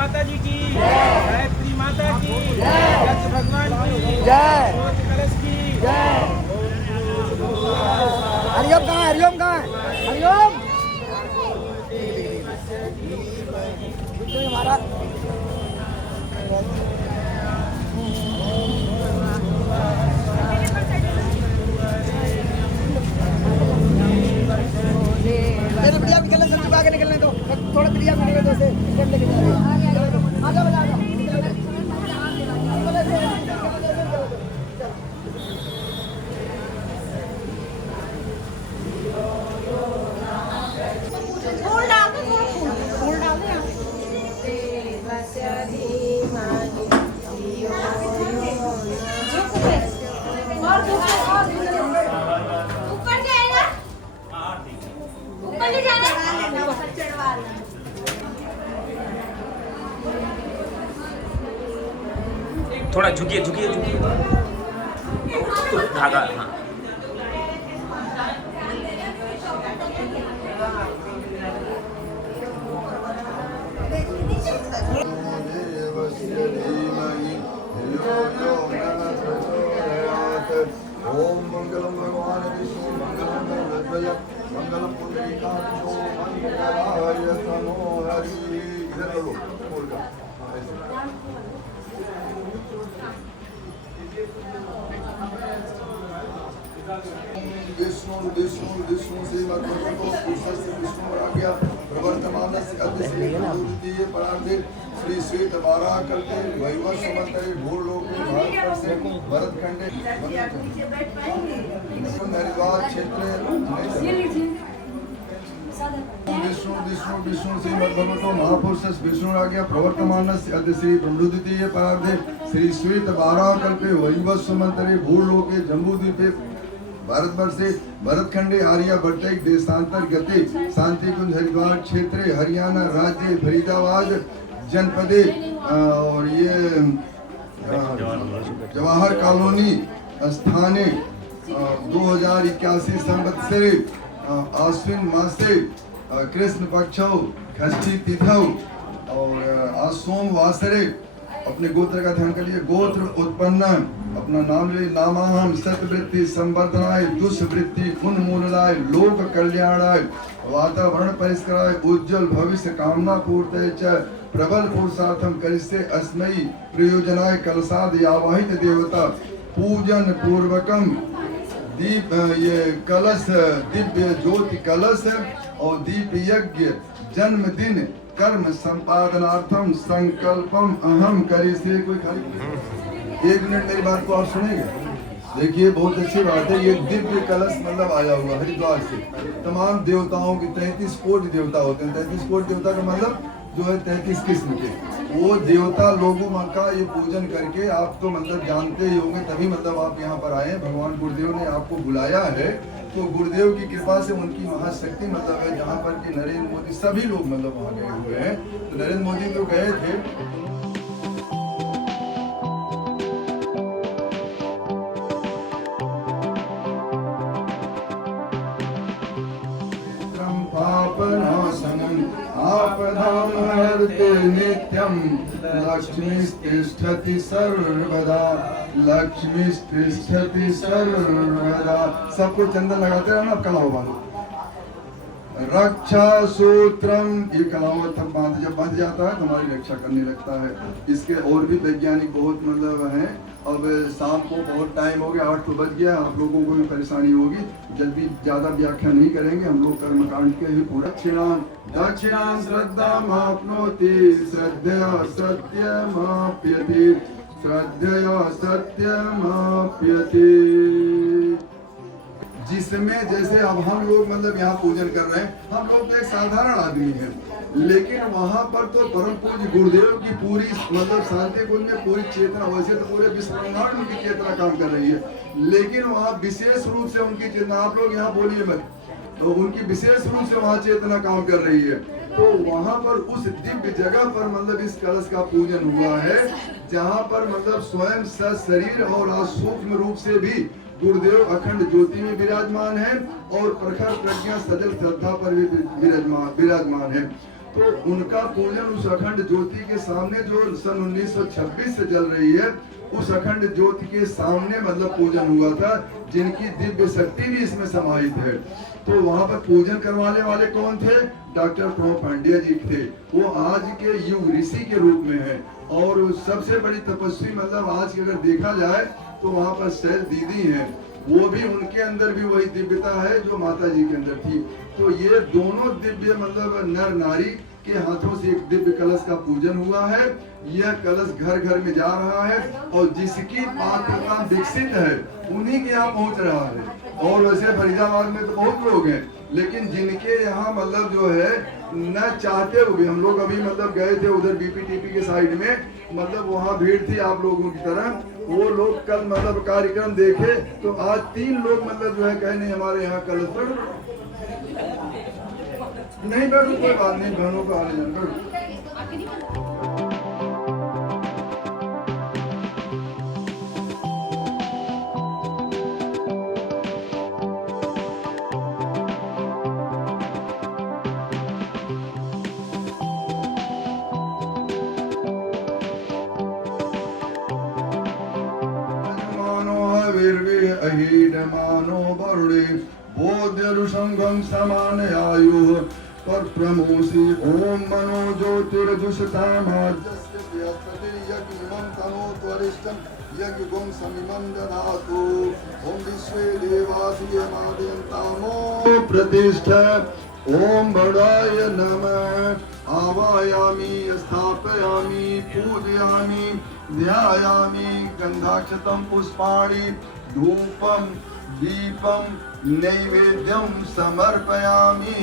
माता जी की गायत्री माता की दक्ष भगवान की जय कलश की जय। हरिओम कहाँ है? हरिओम कहाँ है? हरिओम हमारा मेरे बढ़िया निकलने सब चुका के निकलने दो, थोड़ा बढ़िया मिलेगा तो उसे टिकट लेके जा रहे हैं। आ जाओ आ जाओ। फूल डाल दो, थोड़ा फूल डाल दो यहाँ। और ऊपर जाएगा, ऊपर ले जाना। थोड़ा झुकिए झुकिए झुकिए धागा हाँ ओम मंगलम भगवान विष्णु मंगलम गरुड़ध्वज मंगलम पुंडरीकाक्षो मंगलाय तनो हरि। इधर लो बोल दो। विष्णु विष्णु विष्णु से भगवतो से विष्णु आज्ञा प्रवर्तमानस्य अद्य द्वितीय परार्धे श्री श्वेत वाराह कल्पे वैवस्व मंत्रे भूलोके भारत से भरत खंडे हरिद्वार क्षेत्रे विष्णु विष्णु विष्णु श्री भगवतो महापुरुष विष्णु आज्ञा प्रवर्तमानस्य अद्य श्री द्वितीय परार्धे श्री श्वेत वाराह कल्पे वैवस्व मंत्रे भूलोके जम्बूद्वीपे भारतवर्षे भरतखंडे आर्यभट्ट देशांतर गते शांति कुंज हरिद्वार क्षेत्रे हरियाणा राज्य फरीदाबाद जनपदे और ये जवाहर कॉलोनी स्थाने 2081 संवत्सरे आश्विन मासे कृष्ण पक्षौ षष्ठी तिथौ और आज सोमवासरे अपने गोत्र का ध्यान करिए। गोत्र उत्पन्न अपना नाम ले। नामाहम सतवृत्ति संवर्धनाय दुष्वृत्ति उन्मूलनाय लोक कल्याणाय वातावरण परिष्काराय उज्जवल भविष्य कामना पूर्तये च प्रबल पुरुषार्थम करिष्ये अस्मै प्रयोजनाय कलशाद आवाहित देवता पूजन पूर्वकम दीप ये कलश दिव्य ज्योति कलश और दीप यज्ञ जन्मदिन कर्म संपादनार्थम संकल्पम अहम करिष्ये। कोई खाली 1 मिनट मेरी बात को आप सुनेंगे। देखिए बहुत अच्छी बात है। ये दिव्य कलश मतलब आया हुआ हरिद्वार से। तमाम देवताओं की 33 कोटि देवता होते हैं। 33 कोटि देवता का मतलब जो है 33 किस्म के वो देवता लोगों का ये पूजन करके आप तो मतलब जानते ही होंगे, तभी मतलब आप यहाँ पर आए। भगवान गुरुदेव ने आपको बुलाया है तो गुरुदेव की कृपा से उनकी महाशक्ति मतलब है जहाँ पर कि नरेंद्र मोदी सभी लोग मतलब वहाँ गए हुए हैं। तो नरेंद्र मोदी तो गए थे। आपदां हरते नित्यं लक्ष्मीस्तिष्ठति सर्वदा लक्ष्मीस्तिष्ठति सर्वदा। सबको चंदन लगाते रहना। अब कलाओ बांधो। रक्षा सूत्रम ये कलावत जब बांध जाता है तो हमारी रक्षा करने लगता है। इसके और भी वैज्ञानिक बहुत मतलब हैं। अब शाम को बहुत टाइम हो गया, 8 तो बज गया। आप लोगों को भी परेशानी होगी, जल्दी ज्यादा व्याख्या नहीं करेंगे। हम लोग कर्मकांड के ही पूरा दक्षिणां श्रद्धामाप्नोति श्रद्धया सत्यमाप्यति श्रद्धया सत्यमाप्यति। जिसमें जैसे अब हम लोग मतलब यहाँ पूजन कर रहे हैं, हम लोग तो एक साधारण आदमी हैं, लेकिन वहाँ पर तो परम पूज्य गुरुदेव की पूरी मतलब शांति कुंज में पूरी चेतना, वैसे तो पूरे विश्व ब्रह्मांड में उनकी चेतना काम कर रही है, लेकिन वहाँ विशेष रूप से उनकी चेतना, आप लोग यहाँ बोलिए मत, तो उनकी विशेष रूप से वहाँ चेतना काम कर रही है। तो वहाँ पर उस दिव्य जगह पर मतलब इस कलश का पूजन हुआ है, जहाँ पर मतलब स्वयं शरीर और सूक्ष्म रूप से भी गुरुदेव अखंड ज्योति में विराजमान है और प्रखर प्रज्ञा सजल श्रद्धा पर भी विराजमान है। तो उनका पूजन उस अखंड ज्योति के सामने जो सन 1926 से जल रही है, उस अखंड ज्योति के सामने मतलब पूजन हुआ था, जिनकी दिव्य शक्ति भी इसमें समाहित है। तो वहां पर पूजन करवाने वाले कौन थे? डॉक्टर प्रणव पांड्या जी थे। वो आज के युग ऋषि के रूप में है और सबसे बड़ी तपस्वी मतलब आज के अगर देखा जाए तो वहां पर शैल दीदी हैं, वो भी उनके अंदर भी वही दिव्यता है जो माता जी के अंदर थी। तो ये दोनों दिव्य मतलब नर नारी के हाथों से एक दिव्य कलश का पूजन हुआ है। यह कलश घर घर में जा रहा है और जिसकी पात्रता विकसित है उन्हीं के यहाँ पहुंच रहा है। और वैसे फरीदाबाद में तो बहुत लोग हैं, लेकिन जिनके यहाँ मतलब जो है न चाहते हुए, हम लोग अभी मतलब गए थे उधर बीपीटीपी के साइड में, मतलब वहाँ भीड़ थी आप लोगों की तरह। वो लोग कल मतलब कार्यक्रम देखे तो आज 3 लोग मतलब जो है कहने हमारे यहाँ कलश पर नहीं बैठो, कोई बात नहीं, बहनों को आने जाने बैठो। अहीडमानो वरुणे बोध्यरुसंगम समान आयु पर प्रमोसी ओम मनो ज्योतिर्जुषतामाजस्य बृहस्पति यज्ञं तनो त्वरिष्ठं यज्ञं समिमं दधातु ओम विश्वे देवासि मादयन्तामो प्रतिष्ठा ओम बड़ाय नमः आवायामि स्थापयामि पूजयामि ध्यायामि गंधाक्षतं पुष्पाणि धूपम दीपम नैवेद्यम समर्पयामि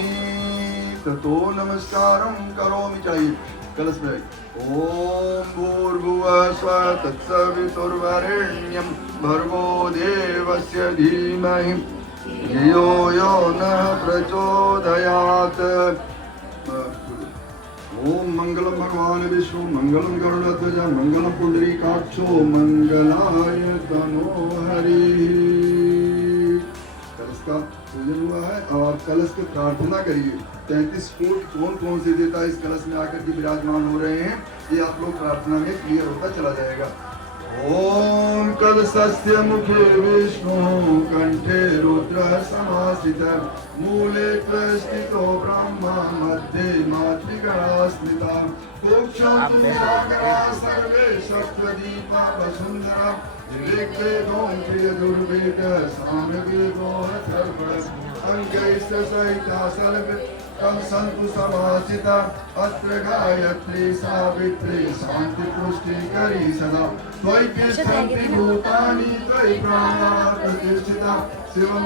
ततो नमस्कारं करोमि। चाहिए कलश में ओम भूर्भुवः स्वः तत्सवितुर्वरेण्यं भर्गो देवस्य धीमहि धियो यो नः प्रचोदयात्। ओम मंगलम भगवान विष्णु मंगलम गरुड़ध्वज मंगलम पुंडरीकाक्षो मंगलाय तनोहरि। कलश का पूजन हुआ है और कलश की प्रार्थना करिए। 33 कोट कौन कौन से देता है इस कलश में आकर के विराजमान हो रहे हैं, ये आप लोग प्रार्थना में क्लियर होता चला जाएगा। ओम कलशस्य मुखे विष्णु कंठे रुद्र समासितः मूले स्थितो ब्रह्मा मध्ये मातृगणा स्मृता कोक्षं तुंगाग्रा सर्वे सप्तदीपा वसुंधरा ऋग्वेदों यजुर्वेदः सामवेदोः अथर्वणः अंगैश्च सहिता सर्वे कम संतु समासिता अत्र गायत्री सावित्री शांति पुष्टि करी सदा त्वयि तिष्ठन्ति भूतानि त्वयि प्राणा प्रतिष्ठिता शिवं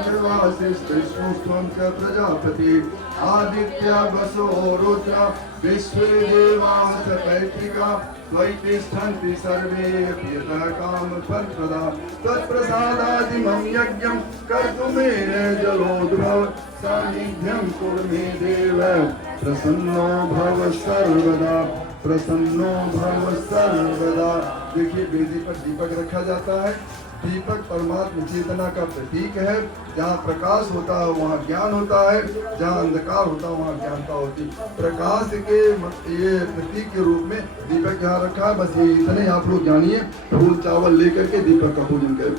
विश्वस्त्वं च प्रजापति आदित्य वसो रुद्र विश्वे देवाः च पैतृका त्वयि तिष्ठन्ति सर्वे यतः कामफलप्रदा तत्प्रसादादिमं यज्ञं कर्तुमेन जलोद्भव सान्निध्यं कुरु मे देव प्रसन्नो भव सर्वदा प्रसन्नो भव सर्वदा। देखिए वेदी पर दीपक रखा जाता है। दीपक परमात्मा चेतना का प्रतीक है। जहाँ प्रकाश होता है वहाँ ज्ञान होता है, जहाँ अंधकार होता है वहाँ ज्ञानता होती है। प्रकाश के ये प्रतीक के रूप में दीपक यहाँ रखा है। बस ये इतने आप लोग जानिए। फूल चावल लेकर के दीपक का पूजन करें।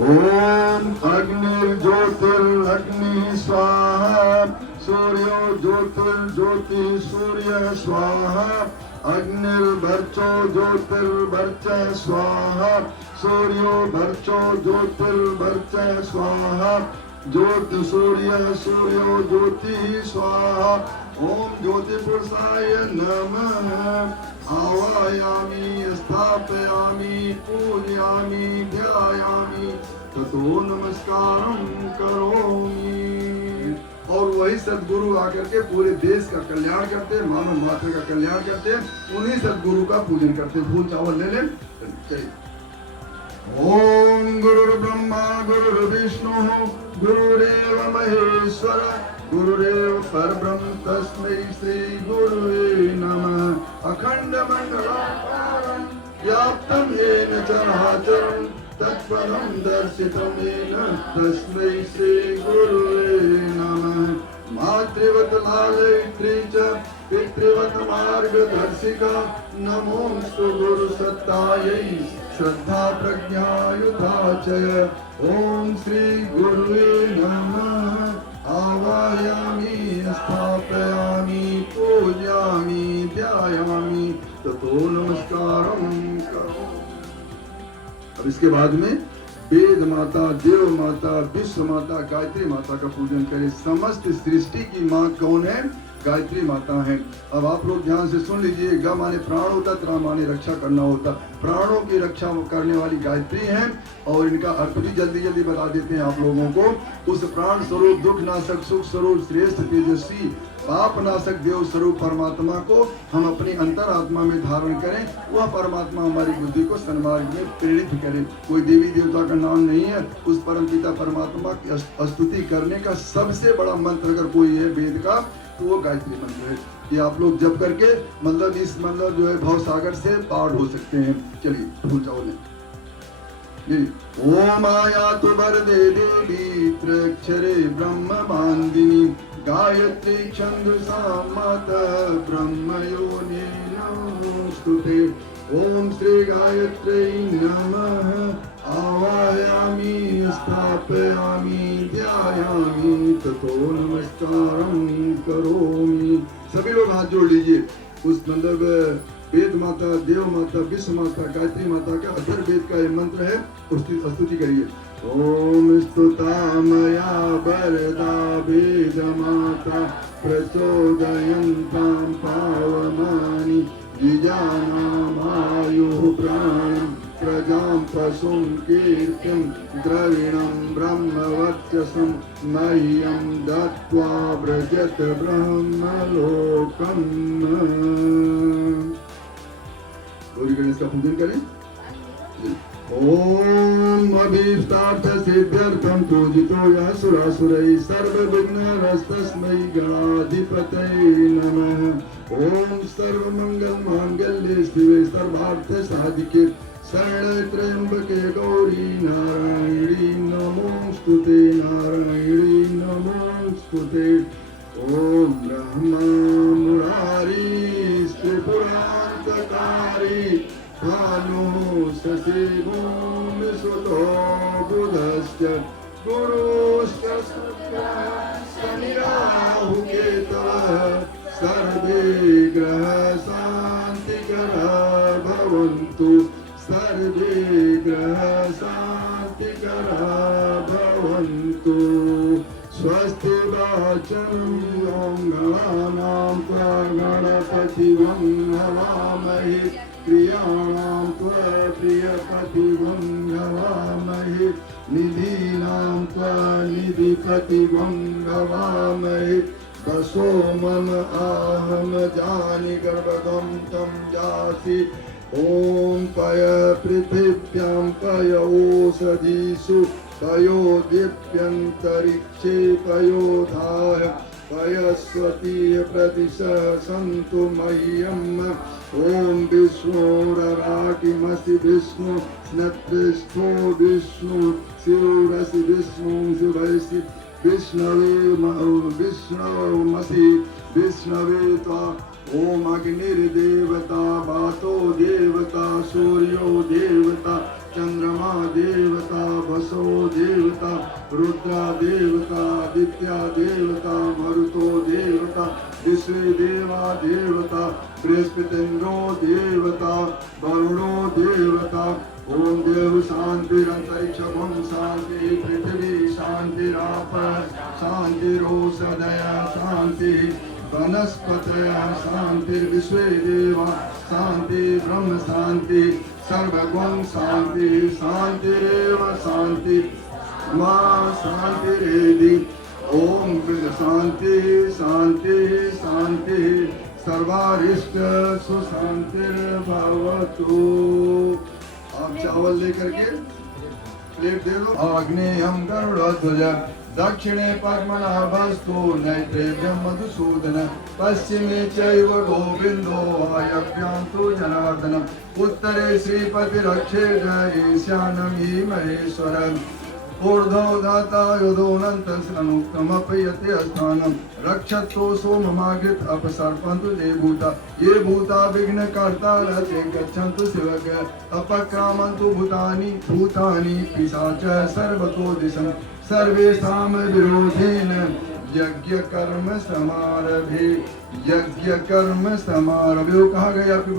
ओम अग्निर्ज्योतिर्अग्नि स्वाहा सूर्यो ज्योतिर्ज्योति सूर्य स्वाहा अग्निर्भर्चो ज्योतिर्भर्च स्वाहा सूर्यो भर्चो ज्योतिर्भर्च स्वाहा ज्योति सूर्य सूर्यो ज्योति स्वाहा। ओम ज्योति पुरुषाय नमः आवायामि स्थापयामि पूजयामि ध्यायामि ततो नमस्कारं करोमि। और वही सद्गुरु आकर के पूरे देश का कल्याण करते, मानव मात्र का कल्याण करते, उन्हीं सद्गुरु का पूजन करते। फूल चावल ले लें। ओम गुरुर्ब्रह्मा गुरुर्विष्णु गुरुरेव महेश्वर गुरुरेव परब्रह्म तस्मै श्री गुरुवे नमः। अखंड मंडलाकारं व्याप्तं येन चराचरं तत्पदं दर्शितं येन तस्मै श्री गुरुवे नमः। मातृवत लालयित्री च पितृवत मार्गदर्शिका नमोऽस्तु गुरुसत्तायै श्रद्धा प्रज्ञायुधा च ओम श्री गुरुवे नमः आवाहयामि स्थापयामि पूजयामि ध्यायामि ततो नमस्कारं करोमि। अब इसके बाद में वेद माता, देव माता, विश्व माता, गायत्री माता का पूजन करें। समस्त सृष्टि की माँ कौन है? गायत्री माता है। अब आप लोग ध्यान से सुन लीजिए। ग माने प्राण होता, त्रा माने रक्षा करना होता। प्राणों की रक्षा करने वाली गायत्री है और इनका अर्थ भी जल्दी जल्दी बता देते हैं आप लोगों को। उस प्राण स्वरूप, दुख नाशक, सुख स्वरूप, श्रेष्ठ, तेजस्वी, पाप नाशक देव स्वरूप परमात्मा को हम अपनी अंतरात्मा में धारण करें। वह परमात्मा हमारी बुद्धि को सन्मार्ग में प्रेरित करे। कोई देवी देवता का नाम नहीं है। उस परम पिता परमात्मा की स्तुति करने का सबसे बड़ा मंत्र अगर कोई है वेद का तो वो गायत्री मंत्र है। ये आप लोग जप करके मतलब इस मतलब जो है भव सागर से पार हो सकते हैं। चलिए भूल जाओ नहीं। ओम आयातु वरदे देवी त्र्यक्षरे ब्रह्म बांधिनी गायत्री छंदसा माता ब्रह्म योनि नमोस्तुते। ओम श्री गायत्री नमः आवाहयामि स्थापयामि ध्यायामि ततो नमस्कारं करोमि। सभी लोग हाथ जोड़ लीजिए। उस मतलब वेद माता, देव माता, विश्व माता, गायत्री माता का अथर्ववेद का ये मंत्र है, उसकी स्तुति करिए। ओम स्तुता मया वरदा वेद माता प्रचोदयन्तां पावमानि द्विजानामायुः प्राणं प्रजां पशुं कीर्तिं द्रविणं ब्रह्मवर्चसं मह्यं दत्त्वा व्रजत ब्रह्मलोकम्। गौरी गणेश का पूजन करें। ओम अभीष्टार्थ सिद्ध्यर्थं पूजितो यः सुरासुरैः सर्वविघ्नहस्तस्मै गणाधिपतये नमः। ओम सर्वमंगल मांगल्ये शिवे सर्वार्थ साधिके शरण्ये त्र्यंबके गौरी नारायणी नमोस्तुते नारायणी नमोस्तुते। ओम ब्रह्मा मुरारी त्रिपुरान्तकारी भानु शशि भूमि सुतो बुधश्च गुरुश्च शुक्रः शनि राहु केतवः सर्वे ग्रह शान्तिकरः भवन्तु सर्वे ग्रह शान्तिकरः भवन्तु। स्वस्ति वाचनं गणानां त्वा गणपतिवं नमामहे प्रियाणां त्वा प्रियपतिवं नमामहे निधीनां त्वा निधिपतिवं नमामहे। वसो मम आहम जानि गर्भगं तं जासि। ओम पय पृथिव्यां पय ओषधीषु पयो दिव्यन्तरिक्षे पयोधाः पयस्वतीय प्रतिशः सन्तु मह्यम्। ओम विष्णोरराकिमसि विष्णु स्नपृष्ठो विष्णु शिवरसि विष्णु शिवैसि विष्णवे विष्णुमसि विष्णवे त्वा। ओम अग्निर्देवता वातो देवता सूर्यो देवता चंद्रमा देवता वसो देवता रुद्रा देवता आदित्या देवता मरुतो देवता विश्वे देवा देवता बृहस्पतिन्द्रो देवता वरुणो देवता। ओम देव शांतिरंतरिक्षं शांति पृथ्वी शांतिराप शांतिरोषधय शांति वनस्पतयः शांतिर्विश्वे देवा शांति ब्रह्म शांति सर्वगुण शांति शांतिरेव शांति मां शांतिरेधि। ओम शांति शांति शांति सर्वारिष्ट सुशांतिर्भवतु। आप चावल लेकर के प्लेट दे दो। आग्नेयं गरुड़ध्वज दक्षिणे पद्मनाभस्तु नैत्रेभ्यं मधुसूदन पश्चिमे चैव गोविन्दो वायव्यां तु जनार्दनम् उत्तरे श्रीपतिरक्षेद ईशानं हि महेश्वरम्। ऊर्ध्वो धाता योदोऽनन्तस्सनुक्तमपयते स्थानं रक्षतो सोममागृत अपसर्पन्तु ये भूता विघ्नकर्ता रते गच्छन्तु शिवज्ञ अपक्रामन्तु भूतानि पिशाच सर्वतो दिशन् सर्वेषां विरोधेन यज्ञ कर्म समारभे। वो कहाँ गए आपके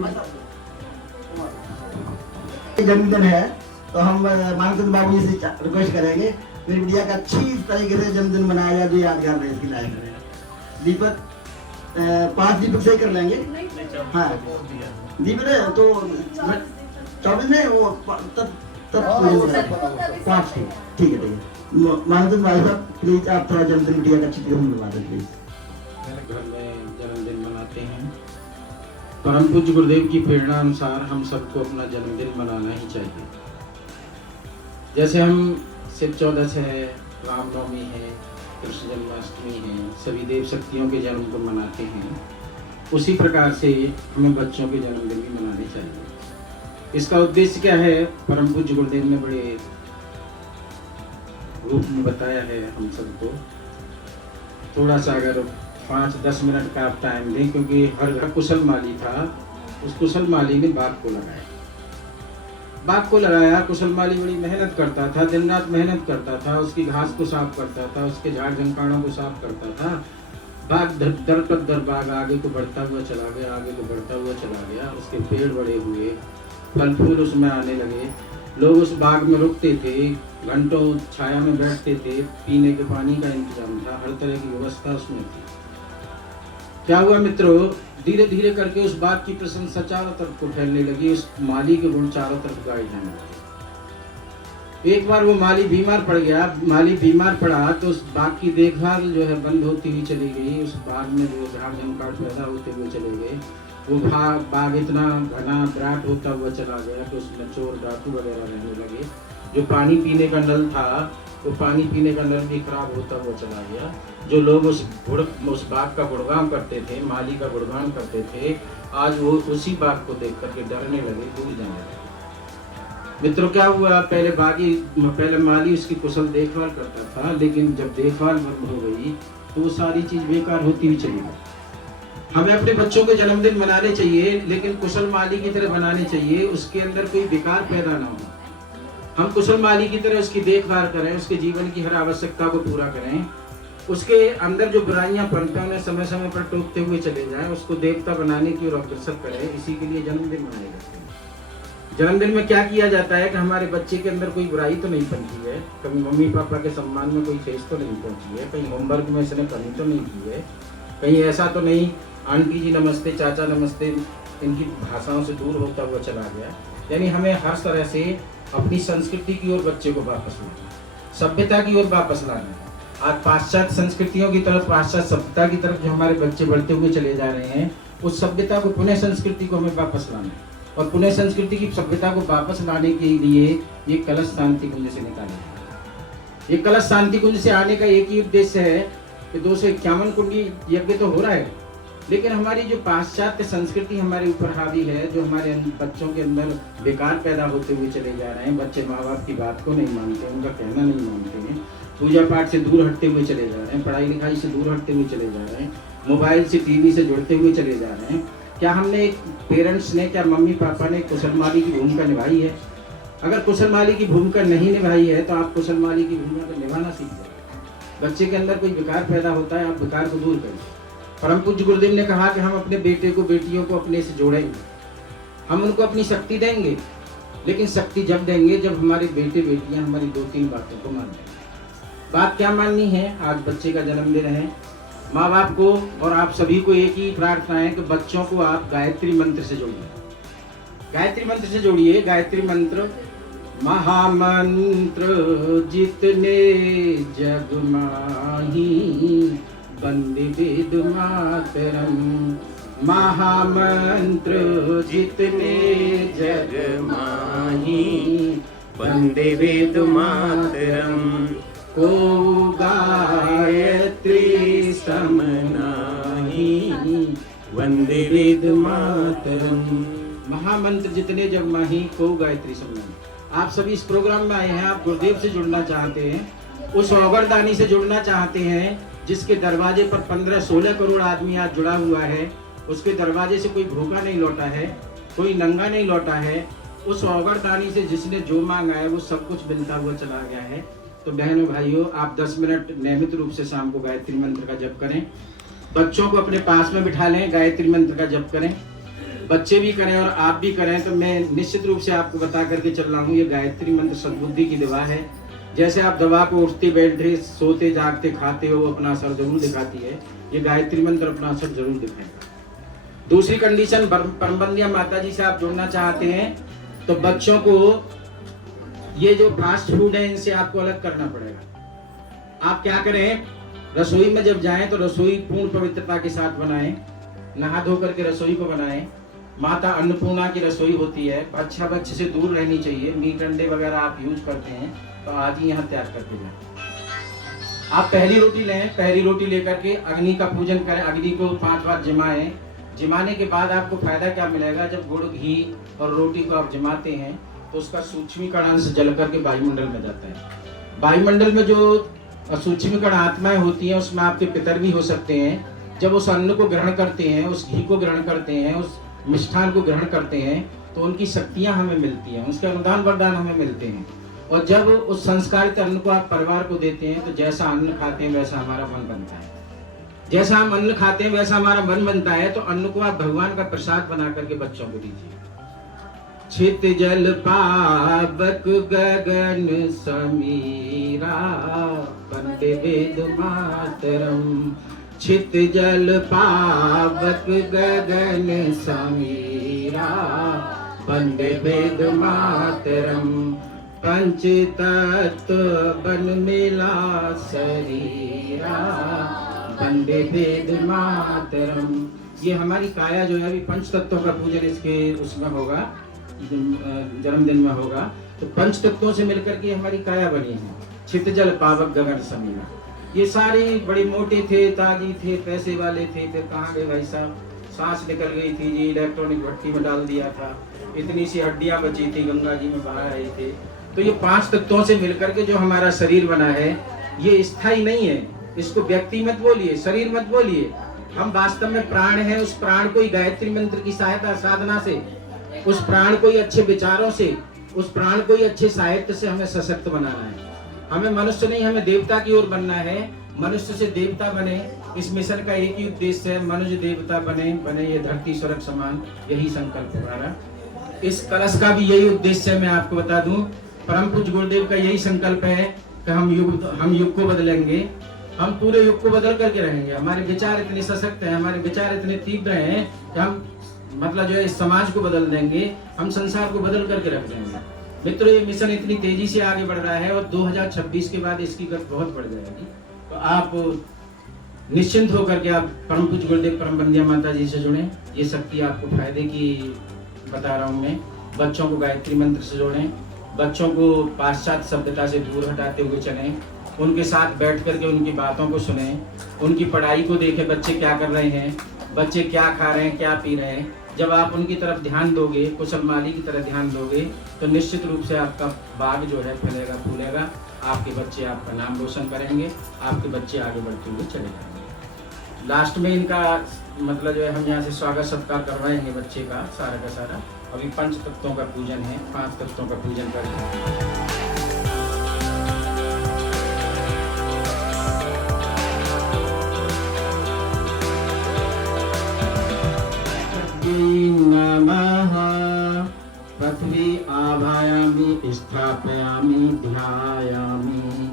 जन्मदिन है तो हम मानचंद बाबू जी से रिक्वेस्ट करेंगे मेरी बिटिया का अच्छी तरीके से जन्मदिन मनाया जाए जो यादगार रहे इसकी लाइफ में। दीपक 5 दीपक से ही कर लेंगे। हाँ दीपक है तो 24 में वो तब 5 ठीक है। मानचंद भाई साहब प्लीज आप थोड़ा जन्मदिन बिटिया का अच्छी तरह मनवा दें प्लीज। मेरे घर में जन्मदिन मनाते हैं। परम पूज्य गुरुदेव की प्रेरणा अनुसार हम सबको अपना जन्मदिन मनाना ही चाहिए। जैसे हम शिव चौदस है, रामनवमी है, कृष्ण जन्माष्टमी है, सभी देव शक्तियों के जन्म को मनाते हैं, उसी प्रकार से हमें बच्चों के जन्मदिन भी मनाने चाहिए। इसका उद्देश्य क्या है? परम पूज्य गुरुदेव ने बड़े रूप में बताया है हम सबको। थोड़ा सा अगर 5-10 मिनट का आप टाइम दें, क्योंकि हर घर कुशल माली था। उस कुशल माली ने बाग को लगाया। कुशल माली बड़ी मेहनत करता था, दिन रात मेहनत करता था, उसकी घास को साफ करता था, उसके झाड़ झंकाड़ों को साफ करता था। बाग दर पर दर बाग आगे को बढ़ता हुआ चला गया, उसके पेड़ बड़े हुए, फल फूल उसमें आने लगे। लोग उस बाग में रुकते थे, घंटों छाया में बैठते थे, पीने के पानी का इंतजाम था, हर तरह की व्यवस्था उसमें थी। क्या हुआ मित्रों? धीरे धीरे करके उस बाग की प्रशंसा चारों तरफ को फैलने लगी। उस माली के गुण चारों तरफ गाए जाने लगे। एक बार वो माली बीमार पड़ गया। माली बीमार पड़ा तो उस बाग की देखभाल जो है बंद होती हुई चली गई। उस बाग में जो झाड़ झंकाट पैदा होते हुए चले गए। वो बाग इतना घना विराट होता हुआ चला गया कि उसमें चोर डाकू वगैरह रहने लगे। जो पानी पीने का नल था, वो पानी पीने का नल भी खराब होता हुआ चला गया। जो लोग उस बाग का गुणगान करते थे, माली का गुणगान करते थे, आज वो उसी बाग को देख करके डरने लगे, भूल जाने लगे। मित्रों क्या हुआ? पहले माली उसकी कुशल देखभाल करता था, लेकिन जब देखभाल बंद हो गई तो वो सारी चीज बेकार होती हुई चली गई। हमें अपने बच्चों के जन्मदिन मनाने चाहिए, लेकिन कुशल माली की तरह बनाने चाहिए। उसके अंदर कोई विकार पैदा ना हो। हम कुशल माली की तरह उसकी देखभाल करें, उसके जीवन की हर आवश्यकता को पूरा करें। उसके अंदर जो बुराइयां पनपे उन्हें समय समय पर टोकते हुए चले जाएं, उसको देवता बनाने की ओर अग्रसर करें। इसी के लिए जन्मदिन मनाए जाते हैं। जन्मदिन में क्या किया जाता है कि हमारे बच्चे के अंदर कोई बुराई तो नहीं पनपी है, कभी मम्मी पापा के सम्मान में कोई ठेस तो नहीं पहुंची है, कहीं होमवर्क में इसने कमी तो नहीं की है, कहीं ऐसा तो नहीं आंटी जी नमस्ते, चाचा नमस्ते, इनकी भाषाओं से दूर होता हुआ चला गया। यानी हमें हर तरह से अपनी संस्कृति की ओर बच्चे को वापस लाना, सभ्यता की ओर वापस लाना। आज पाश्चात्य संस्कृतियों की तरफ, पाश्चात्य सभ्यता की तरफ जो हमारे बच्चे बढ़ते हुए चले जा रहे हैं, उस सभ्यता को, पुनः संस्कृति को हमें वापस लाना है। और पुनः संस्कृति की सभ्यता को वापस लाने के लिए ये कलश शांति कुंज से निकाले। ये कलश शांति कुंज से आने का एक ही उद्देश्य है कि 251 कुंडी यज्ञ तो हो रहा है, लेकिन हमारी जो पाश्चात्य संस्कृति हमारे ऊपर हावी है, जो हमारे बच्चों के अंदर बेकार पैदा होते हुए चले जा रहे हैं। बच्चे माँ बाप की बात को नहीं मानते, उनका कहना नहीं मानते हैं, पूजा पाठ से दूर हटते हुए चले जा रहे हैं, पढ़ाई लिखाई से दूर हटते हुए चले जा रहे हैं, मोबाइल से, टीवी से जुड़ते हुए चले जा रहे हैं। क्या हमने पेरेंट्स ने, क्या मम्मी पापा ने कुशल माली की भूमिका निभाई है? अगर कुशल माली की भूमिका नहीं निभाई है तो आप कुशल माली की भूमिका निभाना सीख जाए। बच्चे के अंदर कोई विकार पैदा होता है, आप विकार को दूर करें। परम पूज्य गुरुदेव ने कहा कि हम अपने बेटे को, बेटियों को अपने से जोड़ेंगे, हम उनको अपनी शक्ति देंगे, लेकिन शक्ति जब देंगे जब हमारे बेटे बेटियां हमारी 2-3 बातों को मान लेंगे। बात क्या माननी है? आज बच्चे का जन्मदिन है। माँ बाप को और आप सभी को एक ही प्रार्थना है कि बच्चों को आप गायत्री मंत्र से जोड़िए। गायत्री मंत्र से जोड़िए। गायत्री मंत्र, महामंत्र जितने जग माही, वंदे वेद मातरम। महामंत्र जितने जग माही, वंदे वेद मातरम। को गायत्री सम नाही, वंदे वेद मातरम। महामंत्र जितने जग माही, को गायत्री सम नाही। आप सभी इस प्रोग्राम में आए हैं, आप गुरुदेव से जुड़ना चाहते हैं, उस औगरदानी से जुड़ना चाहते हैं जिसके दरवाजे पर 15-16 करोड़ आदमी आज जुड़ा हुआ है, उसके दरवाजे से कोई भूखा नहीं लौटा है, कोई नंगा नहीं लौटा है, उस औगरदानी से जिसने जो मांगा है वो सब कुछ मिलता हुआ चला गया है। तो बहनों भाइयों, आप 10 मिनट नियमित रूप से शाम को गायत्री मंत्र का जप करें, बच्चों को अपने पास में बिठा लें, गायत्री मंत्र का जप करें, बच्चे भी करें और आप भी करें। तो मैं निश्चित रूप से आपको बता करके चल रहा हूँ, ये गायत्री मंत्र सद्बुद्धि की दवा है। जैसे आप दवा को उठते बैठते सोते जागते खाते हो अपना असर जरूर दिखाती है, ये गायत्री मंत्र अपना असर जरूर दिखाएगा। दूसरी कंडीशन, परमबंदिया माता जी से आप जुड़ना चाहते हैं तो बच्चों को ये जो फास्ट फूड है इनसे आपको अलग करना पड़ेगा। आप क्या करें, रसोई में जब जाएं तो रसोई पूर्ण पवित्रता के साथ बनाएं, नहा धो करके रसोई को बनाएं। माता अन्नपूर्णा की रसोई होती है, बच्चा बच्चे से दूर रहनी चाहिए। मीट अंडे वगैरह आप यूज करते हैं तो आज ही यहाँ त्याग करके जाएं। आप पहली रोटी लें, पहली रोटी लेकर के अग्नि का पूजन करें, अग्नि को 5 बार जिमाएं। जिमाने के बाद आपको फायदा क्या मिलेगा, जब गुड़ घी और रोटी को आप जमाते हैं तो उसका सूक्ष्मीकरण अंश जल करके वायुमंडल में जाता है। वायुमंडल में जो सूक्ष्मीकरण आत्माएं होती हैं उसमें आपके पितर भी हो सकते हैं। जब उस अन्न को ग्रहण करते हैं, उस घी को ग्रहण करते हैं, उस मिष्ठान को ग्रहण करते हैं तो उनकी शक्तियां हमें मिलती हैं, उसके अनुदान वरदान हमें मिलते हैं। और जब उस संस्कारित अन्न को आप परिवार को देते हैं तो जैसा अन्न खाते हैं वैसा हमारा मन बनता है। जैसा हम अन्न खाते हैं वैसा हमारा मन बनता है। तो अन्न को आप भगवान का प्रसाद बना करके बच्चों को दीजिए। छित जल पावक गगन समीरा, वंदे वेद मातरम। छित जल पावक गगन समीरा, वंदे वेद मातरम। पंच तत्व बन मिला शरीरा, वंदे वेद मातरम। ये हमारी काया जो है अभी पंच तत्वों का पूजन इसके उसमें होगा, जन्मदिन में होगा। तो पंच तत्वों से मिलकर के हमारी काया बनी है। छित जल पावक गगन समीरा, ये सारे बड़े मोटे थे, ताजी थे, पैसे वाले थे, फिर कहाँ गए भाई साहब, सांस निकल गई थी जी, इलेक्ट्रॉनिक भट्टी में डाल दिया था, इतनी सी हड्डियां बची थी, गंगा जी में बहा रहे थे। तो ये 5 तत्वों से मिलकर के जो हमारा शरीर बना है ये स्थायी नहीं है। इसको व्यक्ति मत बोलिए, शरीर मत बोलिए, हम वास्तव में प्राण है। उस प्राण को ही गायत्री मंत्र की सहायता साधना से, उस प्राण को ही अच्छे विचारों से, उस प्राण को ही अच्छे साहित्य से हमें सशक्त बनाना है। हमें मनुष्य नहीं, हमें देवता की ओर बनना है। मनुष्य से देवता बने, इस मिशन का एक ही उद्देश्य है, मनुष्य देवता बने ये धरती स्वर्ग समान, यही संकल्प हमारा। इस कलश का भी यही उद्देश्य है। मैं आपको बता दूं, परम पूज्य गुरुदेव का यही संकल्प है कि हम युग को बदलेंगे, हम पूरे युग को बदल करके रहेंगे। हमारे विचार इतने सशक्त हैं, हमारे विचार इतने तीव्र हैं कि हम मतलब जो है इस समाज को बदल देंगे, हम संसार को बदल करके रख देंगे। मित्रों, ये मिशन इतनी तेजी से आगे बढ़ रहा है और 2026 के बाद इसकी गति बहुत बढ़ जाएगी। तो आप निश्चिंत होकर के आप परम पूज्य गुरुदेव परमबंदिया माता जी से जुड़ें। ये शक्ति आपको फायदे की बता रहा हूँ मैं। बच्चों को गायत्री मंत्र से जोड़ें, बच्चों को पाश्चात्य सभ्यता से दूर हटाते हुए चलें, उनके साथ बैठ करके उनकी बातों को सुनें, उनकी पढ़ाई को देखें, बच्चे क्या कर रहे हैं, बच्चे क्या खा रहे हैं, क्या पी रहे हैं। जब आप उनकी तरफ ध्यान दोगे, कुशल माली की तरह ध्यान दोगे, तो निश्चित रूप से आपका बाग जो है फैलेगा फूलेगा। आपके बच्चे आपका नाम रोशन करेंगे, आपके बच्चे आगे बढ़ते हुए चले जाएंगे। लास्ट में इनका मतलब जो है हम यहाँ से स्वागत सत्कार करवाएंगे बच्चे का सारा। अभी 5 तत्वों का पूजन है, 5 तत्वों का पूजन करेंगे। नमः पृथ्वी आभायामि स्थापयामि ध्यायामि।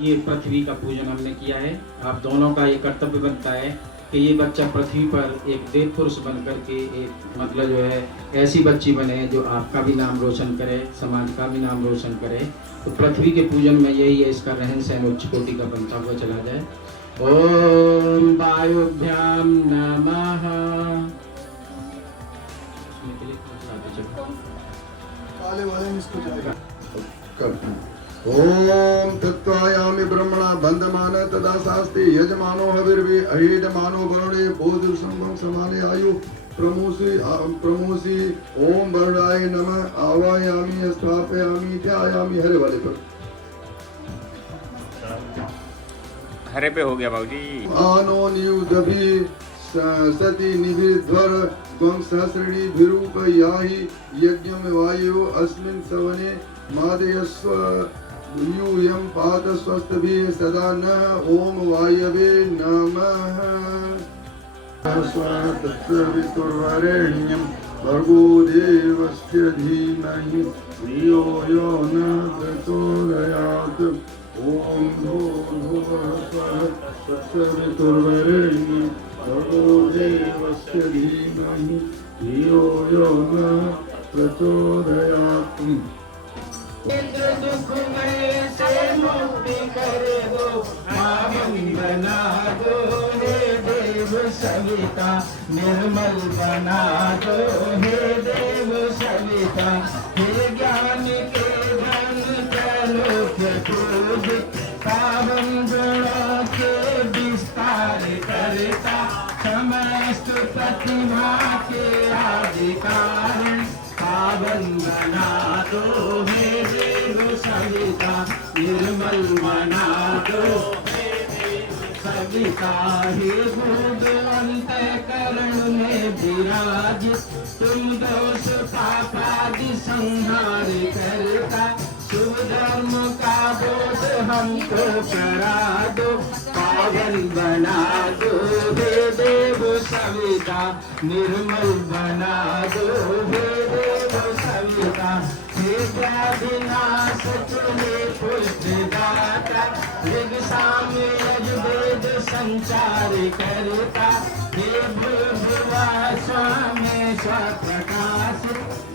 ये पृथ्वी का पूजन हमने किया है। आप दोनों का ये कर्तव्य बनता है कि ये बच्चा पृथ्वी पर एक देव पुरुष बन करके एक मतलब जो है ऐसी बच्ची बने जो आपका भी नाम रोशन करे, समाज का भी नाम रोशन करे। तो पृथ्वी के पूजन में यही है, इसका रहन सहन उच्च कोटि का बनता हुआ चला जाए। ओम वायुभ्याम नमः। ओम तत्वायामि ब्रह्मणा बंधमान तदा शास्ति यजमानो हविर्वे अहेडमानो वरुणे बोधुसंभं समाने आयु प्रमोसी ओम वरुणाय नमः आवायामी स्थापयामी ध्यायामी हरे वाले पर हरे पे हो गया बाबूजी। आनो नियुदभि सति निभिध्वर त्वं सहस्रणी भिरूप याहि यज्ञम वायु अस्मिन् सवने मादयस्व यूयं पात स्वस्तभिः सदा नः ओम वायवे नमः तत्सवितुर्वरेण्यं भर्गो देवस्य धीमहि धियो यो न प्रचोदयात् ओम भूर्भुवः स्वः तत्सवितुर्वरेण्यं भर्गो देवस्य धीमहि धियो यो न प्रचोदयात्। दुख में से मुक्ति कर दो, पावन बना दो हे देव सविता, निर्मल बना दो हे देव सविता, हे ज्ञान के धन त्रैलोक्य पूज, पावन गुणों के विस्तार करता, समस्त प्रतिभा के आदि कारण, पावन बना दो हे देव सविता, निर्मल बना दो हे देव सविता, हे भूत करण में विराजित, तुम दोष पापादि संहार करता, शुभ धर्म का बोध हमको करा दो, पावन बना दो हे देव सविता, निर्मल बना दो हे देव सविता, हे व्याधिनाश चुने पुष्टदाता, ऋग साम यजुर्वेद संचार करता, हे भूर्भुवा स्वामी स्वप्रकाश,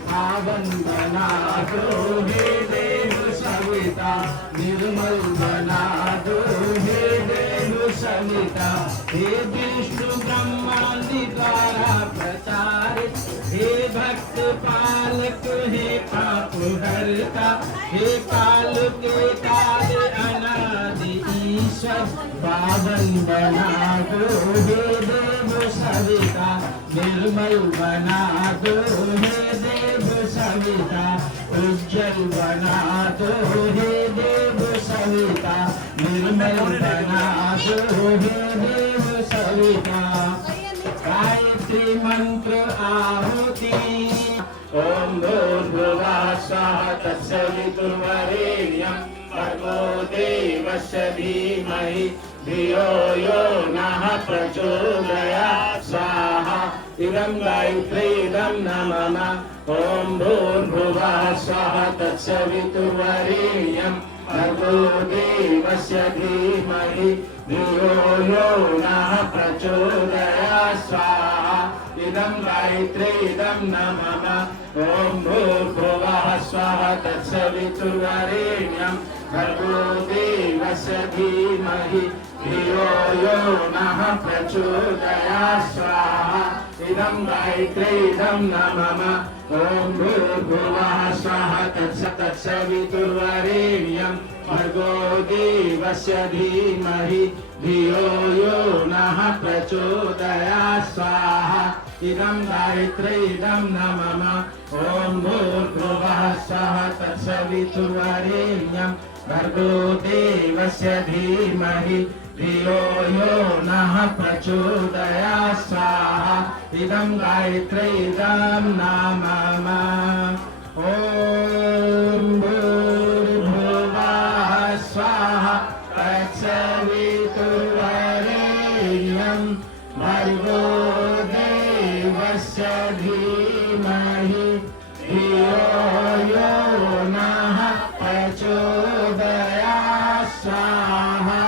पावन बना दो हे देव सविता, निर्मल बना दो हे देव सविता, हे विष्णु ब्रह्मादि द्वारा प्रचारित, हे भक्त पालक हे पाप हरता, हे काल के काल अनादि ईश्वर, पावन बना दो हे देव सविता, निर्मल बना दो हे देव सविता, उज्जवल बना दो हे देव सविता, निर्मल बना दो हे देव सविता, गायत्री मंत्र आहुति ओम भूर्भुवः स्वः तत्सवितुर्वरेण्यं भर्गो देवस्य धीमहि धियो यो नः प्रचोदयात् स्वाहा इदं गायत्रीदं नमः ओम भूर्भुवः स्वः तत्सवितुर्वरेण्यं भर्गो देवस्य धीमहि धियो यो नः प्रचोदयात् स्वाहा इदं गायत्रीदं नमः ओम भूर्भुवः स्वः तत्सवितुर्वरेण्यं भर्गो देवस्य धीमहि धियो यो नः प्रचोदयात् स्वाहा इदं गायत्रीदं नमः ओम भूर्भुवः स्वः तत्सवितुर्वरेण्यं भर्गो देवस्य धीमहि धियो यो नः प्रचोदयात् स्वाहा इदं गायत्रीदं नमः ओम भूर्भुवः स्वः तत्सवितुर्वरेण्यं भर्गो देवस्य धीमहि धियो यो नः प्रचोदयात् स्वाहा इदं गायत्रीदं नमः ओम भूर्भुवः स्वः तत्सवितुर्वरेण्यं भर्गो देवस्य धीमहि धियो यो नः प्रचोदयात् स्वाहा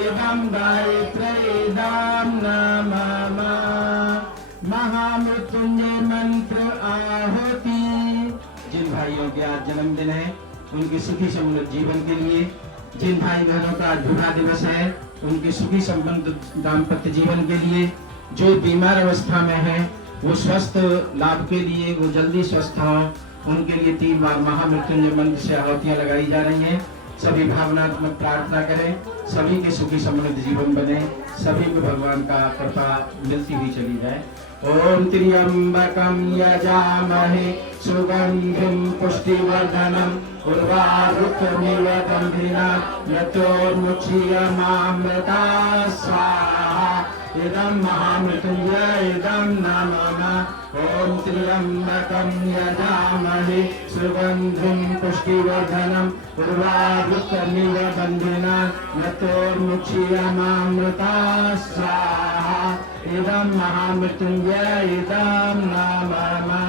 इदं गायत्रीदं नमः। महामृत्युंजय मंत्र आहुति। जिन भाइयों के आज जन्मदिन है उनके सुखी समृद्ध जीवन के लिए, जिन भाई बहनों का आज विवाह दिवस है उनके सुखी संबंध दाम्पत्य जीवन के लिए, जो बीमार अवस्था में है वो स्वस्थ लाभ के लिए, वो जल्दी स्वस्थ हो, उनके लिए 3 बार महामृत्युंजय मंत्र से आहुतियां लगाई जा रही हैं। सभी भावनात्मक प्रार्थना करें, सभी के सुखी समृद्ध जीवन बने, सभी को भगवान का कृपा मिलती हुई चली जाए। ओम त्र्यंबकं यजामहे सुगंधिं पुष्टिवर्धनम् उर्वारुकमिव बन्धिना यतोर्मुच्यमामृता स्वाहा इदं महामृत्युंजय इदं नमः ओम त्र्यंबकं यजामहे सुगंधिं पुष्टिवर्धनम् उर्वारुकमिव बन्धिना यतोर्मुच्यमामृता स्वाहा इदं महामृत्युंजय इदं नमः।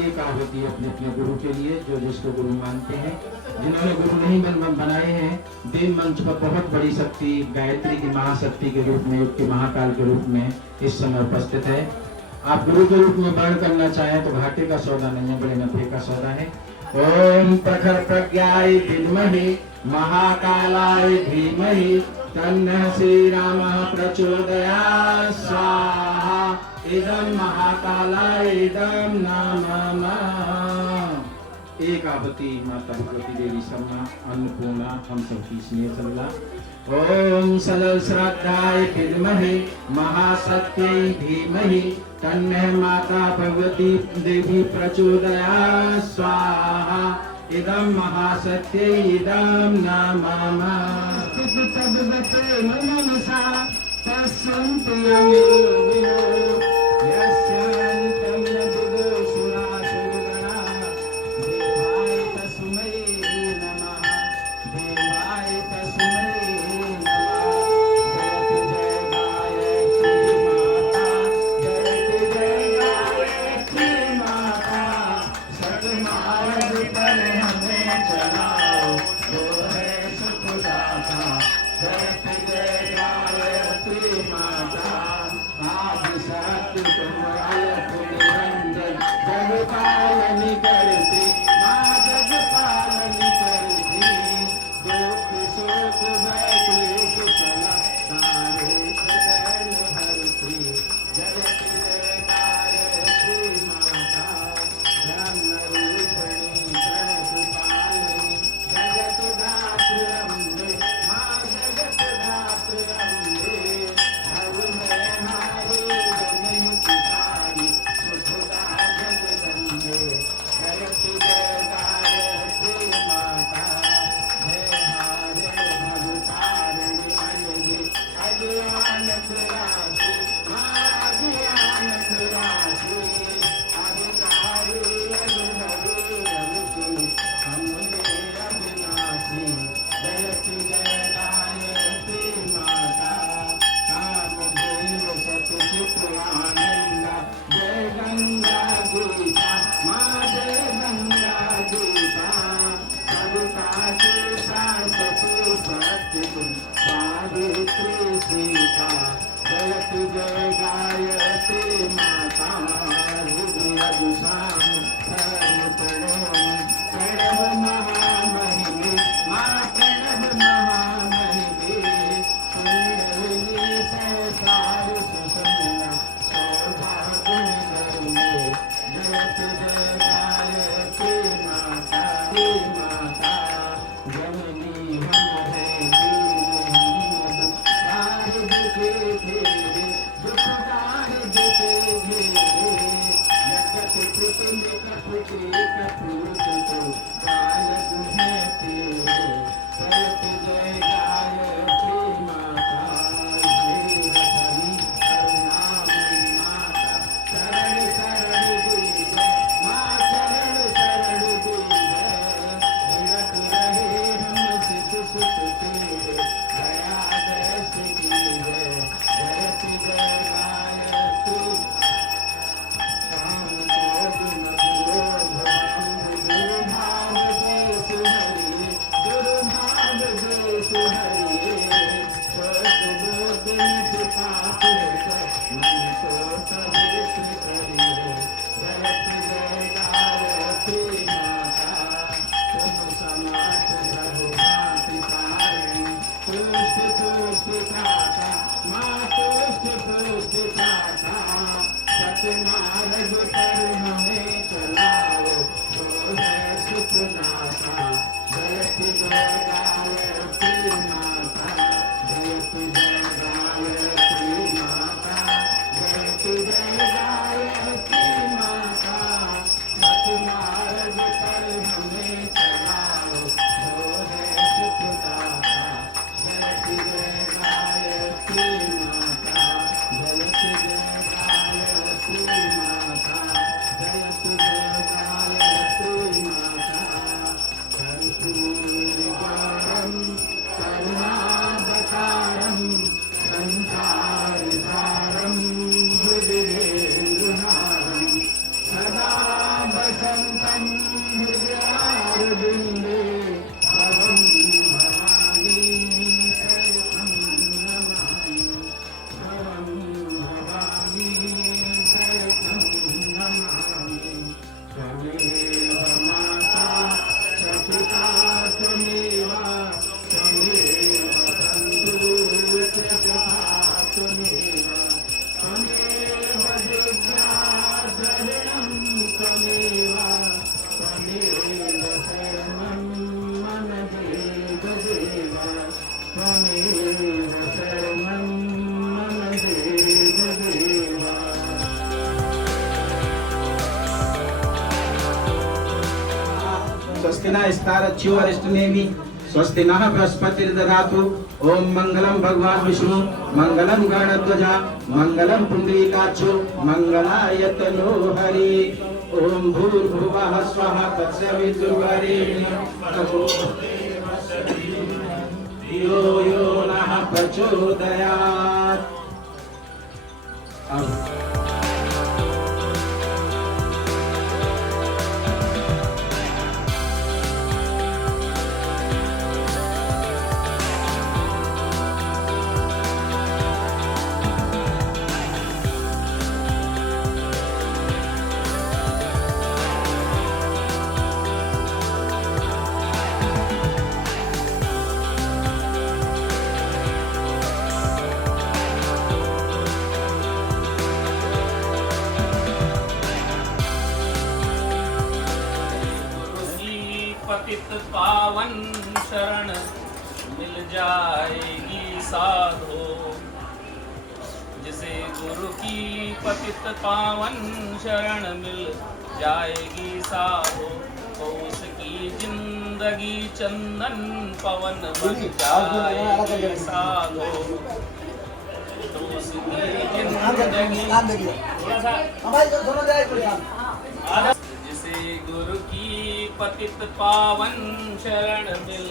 एक आहुति अपने अपने गुरु के लिए जो जिसको गुरु मानते हैं। जिन्होंने गुरु नहीं बनाए हैं, देव मंच पर बहुत बड़ी शक्ति गायत्री की महाशक्ति के रूप में, युग के महाकाल के रूप में इस समय उपस्थित है। आप गुरु के रूप में वर्ण करना चाहें तो घाटे का सौदा नहीं है, बड़े नफे का सौदा है। ओम प्रखर प्रज्ञाय विद्महे महाकालाय धीमहि तन्नः श्री रामः प्रचोदयात् स्वाहा इदं महाकालाय इदं नमः। एक आहुति माता भगवती देवी शर्मा अन्नपूर्णा हम सबकी स्नेह सल्ला। ओम सरल श्रद्धाय विद्महे महासत्यै धीमहि तन्नः माता भगवती देवी प्रचोदयात् स्वाहा इदं महासत्यै इदं नमः। स्तुतवते मनसा तस्सन्ति यमिनो यस्यान्तं न विदुषुरासुरगणा देवाय तस्मै नमः देवाय तस्मै नमः। जयति जय गायत्री माता सतमार्ग पर हमें चलाओ वो है सुखदाता। जयति जय गायत्री माता आप सत्य तुम्हारा निरंजन जग पालनी करती माँ जग पालनी करती दुख सुख भय क्लेश कला सारे जगन हरती। जयति जय गायत्री माता ब्रह्म रूपिणी प्रणत पालनी जगत धात्री अम्बे माँ जगत धात्री अम्बे हर में हारी जन पितारी सुखदा जगदम्बे। जयति जय गायत्री माता जय हारे भवतारिणी अनगे अज्ञान त्रासी माँ अज्ञान त्रासी अधिकारी अजुनरे अरुचि हमने अविनाशी। जयति जय गायत्री माता काम भैव सतचित आनंद जय गंगा गीता माँ जय गंगा गीता सविता के शाश्वती सत्य तुम सावित्री सीता। जयति जय गायत्री माता हृदय गुसाम धर्म प्रणोम प्रणव महामहिमे माँ प्रणव महामहिमे सुंदरिनी संसार सुसंजना सौभाग्य में। जयति जय गायत्री माता माता जननी हम है दीन दुखदार दुखे घेरे दुखदार दुखे घेरे जगत कृत में कपूत कपूत को बालक है तेरे। जयति जय गायत्री माता हे हरि करुणामयी माता शरण शरण दी जय माँ शरण शरण दी जय। जगत रहे हम सिख सुख तेरे दया दृष्टि की जय। जयति जय गायत्री काम क्रोध न क्रोध भंग त्वमेव त्वमेव शरणं मम देवदेव त्वमेव शरणं मम देवदेव। स्वस्ति न स्तारच्यो अरिष्टनेमि स्वस्ति नः बृहस्पतिर्दधातु। ओम मंगलम भगवान विष्णु मंगलम गणध्वजा मंगलम पुंडरीकाक्षो मंगलाय तनो हरि। ओम भूर्भुवः स्वः तत्सवितुर्वरेण्यं भर्गो देवस्य धीमहि धियो यो नः प्रचोदयात्। पतित पावन शरण मिल जाएगी साधो। जिसे गुरु की पतित पावन शरण मिल जाएगी साधो, तो उसकी जिंदगी चंदन पवन बन जाएगी साधो। तो उसकी जिंदगी जिसे गुरु की पतित पावन शरण मिल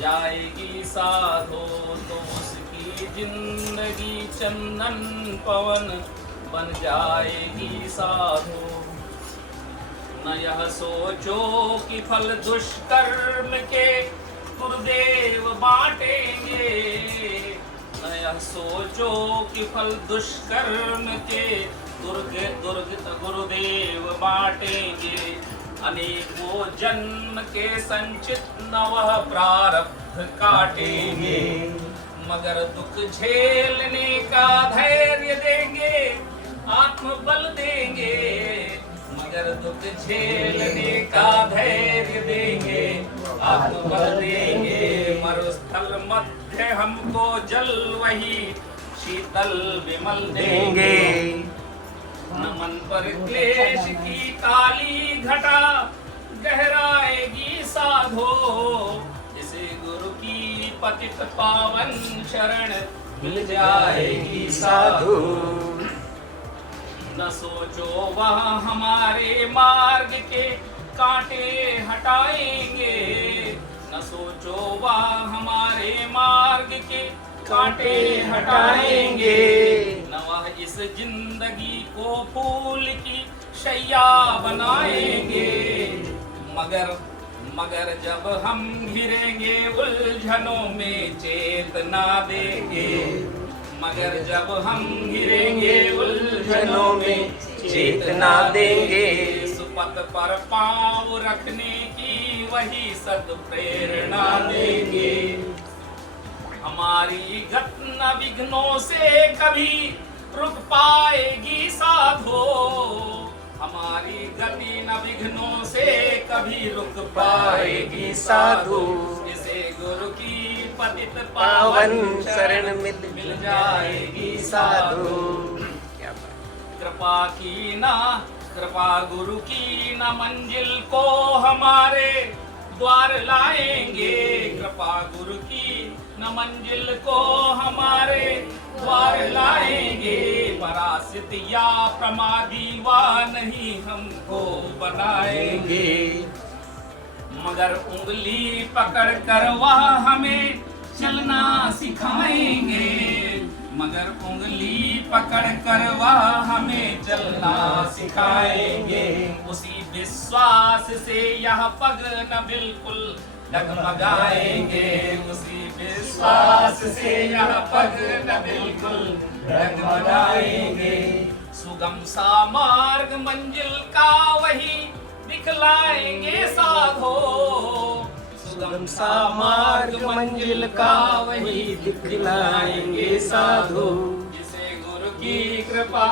जाएगी साधो, तो उसकी जिंदगी चंदन पवन बन जाएगी साधो। न यह सोचो कि फल दुष्कर्म के गुरुदेव बांटेंगे, न यह सोचो कि फल दुष्कर्म के गुरुदेव बांटेंगे। अनेकों जन्म के संचित नवह प्रारब्ध काटेंगे, मगर दुख झेलने का धैर्य देंगे, आत्मबल देंगे। मगर दुख झेलने का धैर्य देंगे, आत्मबल देंगे। मरुस्थल मध्य हमको जल वही शीतल विमल देंगे। न मन पर क्लेश की काली घटा गहराएगी साधो, जिसे गुरु की पतित पावन शरण मिल जाएगी साधो। न सोचो वह हमारे मार्ग के कांटे हटाएंगे, न सोचो वह हमारे मार्ग के कांटे हटाएंगे। न वह इस जिंदगी को फूल की शैया बनाएंगे, मगर जब हम घिरेंगे उलझनों में चेतना देंगे। मगर जब हम घिरेंगे उलझनों में चेतना देंगे। सुपथ पर पांव रखने की वही सद प्रेरणा देंगे। हमारी गत न विघ्नों से कभी रुक पाएगी साधो, हमारी गति न विघ्नों से कभी रुक पाएगी साधो। जिसे गुरु की पतित पावन शरण मिल जाएगी साधो। कृपा गुरु की न मंजिल को हमारे द्वार लाएंगे। कृपा गुरु की न मंजिल को हमारे द्वार लाएंगे। परासित या प्रमादी वा नहीं हमको बनाएंगे, मगर उंगली पकड़ कर वह हमें चलना सिखाएंगे। मगर उंगली पकड़ कर वह हमें चलना सिखाएंगे। उसी विश्वास से यह पग न बिल्कुल डगमगाएंगे। उसी विश्वास से यह पग न बिल्कुल डगमगाएंगे। सुगम सा मार्ग मंजिल का वही दिखलाएंगे साधो। सुगम सा मार्ग मंजिल का वही दिखलाएंगे साधो। जिसे गुरु की कृपा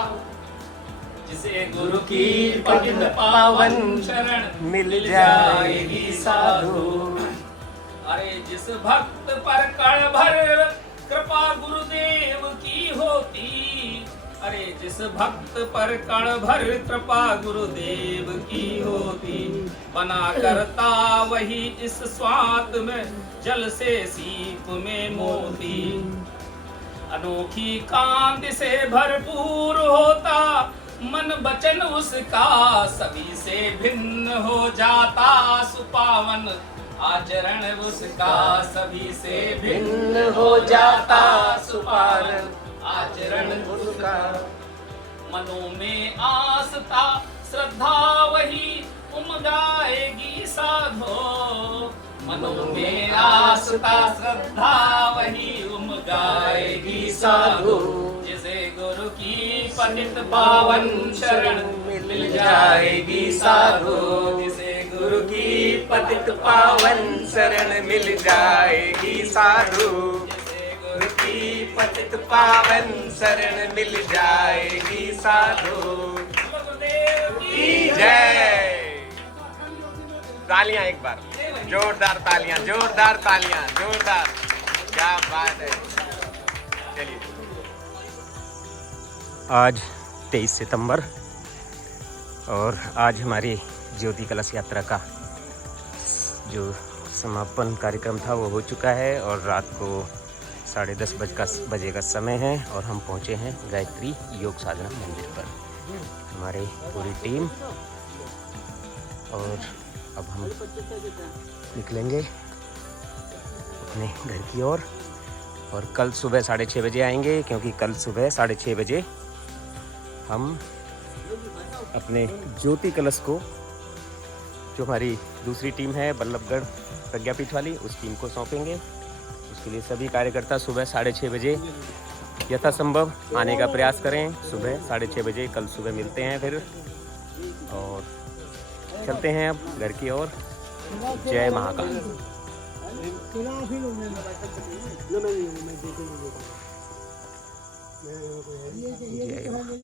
जिसे गुरु की पतित पावन शरण मिल जाएगी साधु। अरे जिस भक्त पर कण भर कृपा गुरुदेव की होती, अरे जिस भक्त पर कण भर कृपा गुरुदेव की होती, बना करता वही इस स्वात में जल से सीप में मोती। अनोखी कांति से भरपूर होता मन वचन उसका, सभी से भिन्न हो जाता सुपावन आचरण उसका, सभी से भिन्न हो जाता सुपावन आचरण उसका। मनों में आस्था श्रद्धा वही उमगाएगी साधो, मनों में आस्था श्रद्धा वही उमगाएगी साधु। जिसे गुरु की पतित पावन शरण मिल जाएगी साधु, जिसे गुरु की पतित पावन शरण मिल जाएगी साधु, जिसे गुरु की पतित पावन शरण मिल जाएगी साधु। की जय। तालियां एक बार, जोरदार तालियां, जोरदार तालियां, जोरदार। क्या बात है। चलिए, आज 23 सितंबर और आज हमारी ज्योति कलश यात्रा का जो समापन कार्यक्रम था वो हो चुका है और रात को 10:30 बजे का समय है और हम पहुँचे हैं गायत्री योग साधना मंदिर पर, हमारी पूरी टीम। और अब हम निकलेंगे अपने घर की ओर और कल सुबह 6:30 बजे आएंगे, क्योंकि कल सुबह 6:30 बजे हम अपने ज्योति कलश को, जो हमारी दूसरी टीम है बल्लभगढ़ प्रज्ञापीठ वाली, उस टीम को सौंपेंगे। उसके लिए सभी कार्यकर्ता सुबह 6:30 बजे यथासंभव आने का प्रयास करें। सुबह 6:30 बजे कल सुबह मिलते हैं फिर और चलते हैं अब घर की ओर। जय महाकाल। जय